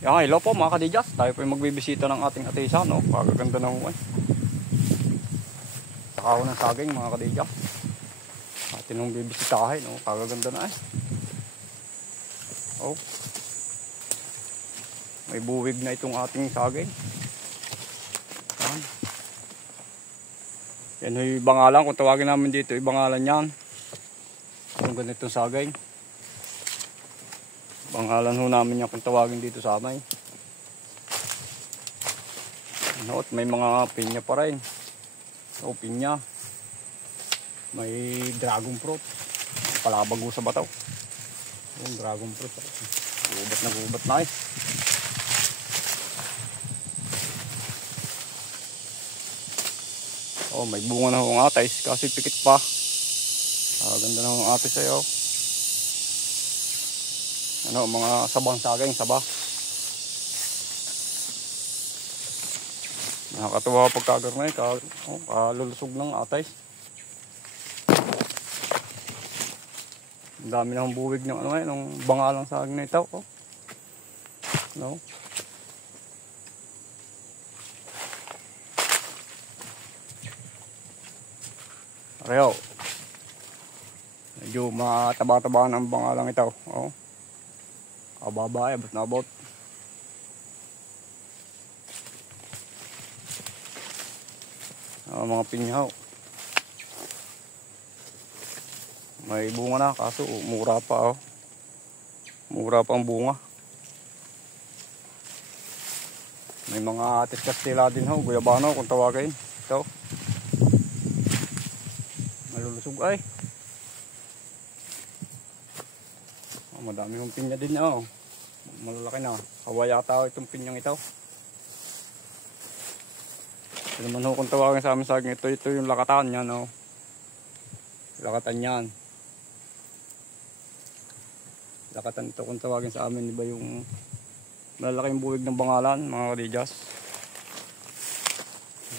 Yeah, hello po mga kadijas. Tayo po yung magbibisita ng ating atisa, no? Kagaganda na ho eh. Saka ho ng saging mga kadijas. Atin nung bibisitahin, no? Kagaganda na eh. Oh. May buwig na itong ating saging. Yan. Yan ho yung bangalan. Kung tawagin namin dito, yung bangalan yan. Yung ganitong saging. Bangalan ho namin yan kung tawagin dito sa amin. Ano, at may mga pinya pa rin. O pinya. May dragon fruit. Palabag ho sa bataw. Yung dragon fruit. Gubat na eh. Oh, may bunga na ho ang atis kasi pikit pa. Ganda na ho ang atis sa'yo. Ano, mga sabang saging, saba. Nakakatuwa pagkagarnay, kalulusog ng atis. Ang dami na hong buwig ng ano eh, ng bangalang saging na ito. Oh. No? Areo. Medyo mataba-taba ang bangalang ito. Oh. Ababa, abot na abot. Mga pinyaw. May bunga na kaso mura pa oh. Mura pa ang bunga. May mga atis kastila din ho, guyabano kung tawagin. Ito. Malulusog ay. Madami yung pinya din oh. Malalaki na. Hawa yata itong pinyang ito. Ito naman ho kung tawagin sa amin saging ito. Ito yung lakatan yan oh. Lakatan yan. Lakatan ito kung tawagin sa amin. Iba yung malalaking buwig ng bangalan mga kadijas.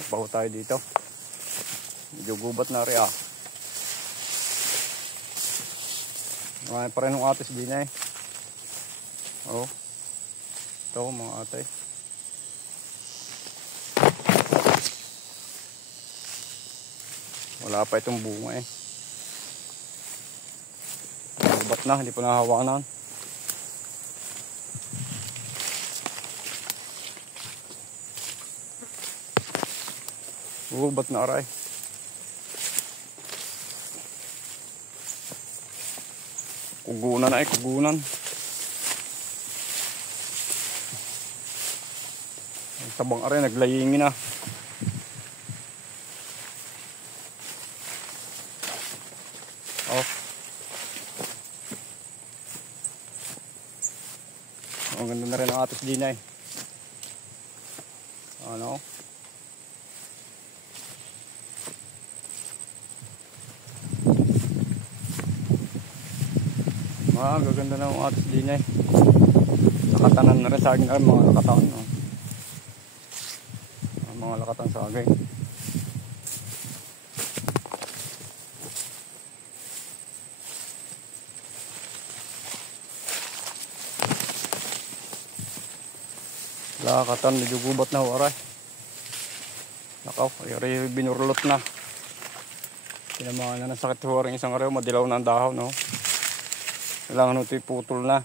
Paho tayo dito. Medyo gubat na rin ah. Marami pa rin ng atis din eh. Oh. Ito mga ate. Wala pa itong bunga eh. Gubat na, hindi pa nahawakan. Gubat na aray. Kugunan ay kugunan. Ang sabang aray naglayingi na. Oh. Ang ganda na rin ang atis din ay. Ano? Gaganda na ang atis din eh. Nakatanan na rin saging ay mga lakatan no? Mga lakatan saging. Lakatan medyo gubat na waray. Nakaw, ay binurlot na. Pinamahan na ng sakit huwaring isang araw, madilaw na ang dahon no? Kailangan ito iputol na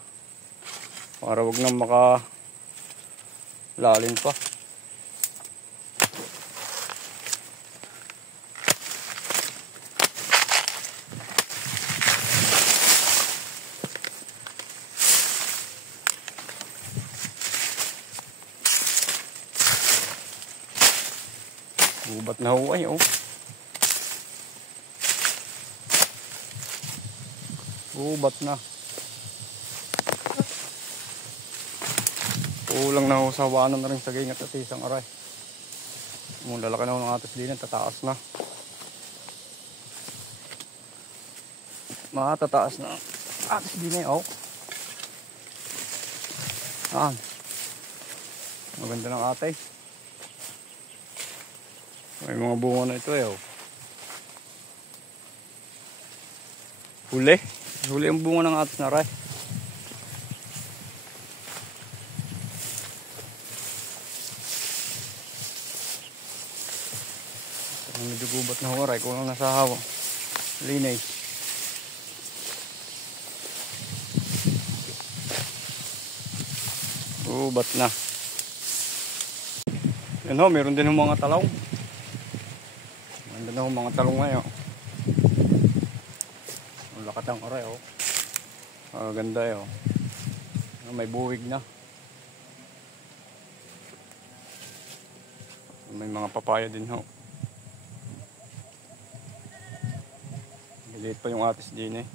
para wag nang makalalim pa. Gubat na huway oh. Gubat na. Kulang na ho sa hawanan na rin sa gingat at isang aray. Mung lalaki na ho ng atas din, tataas na. Matataas na atas din oh. Maganda ng atay. May mga bunga na ito eh oh. Huli. Huli ang bunga ng atas na aray. medyo gubat na huwaray. Kung ano nasa hawa. Linay. Gubat na. Yan ho, meron din mga talong. Meron din mga talong ngayon. Ang lakat ng aray oh. Ganda eh oh. May buwig na. May mga papaya din ho. Maliit pa yung atis din eh.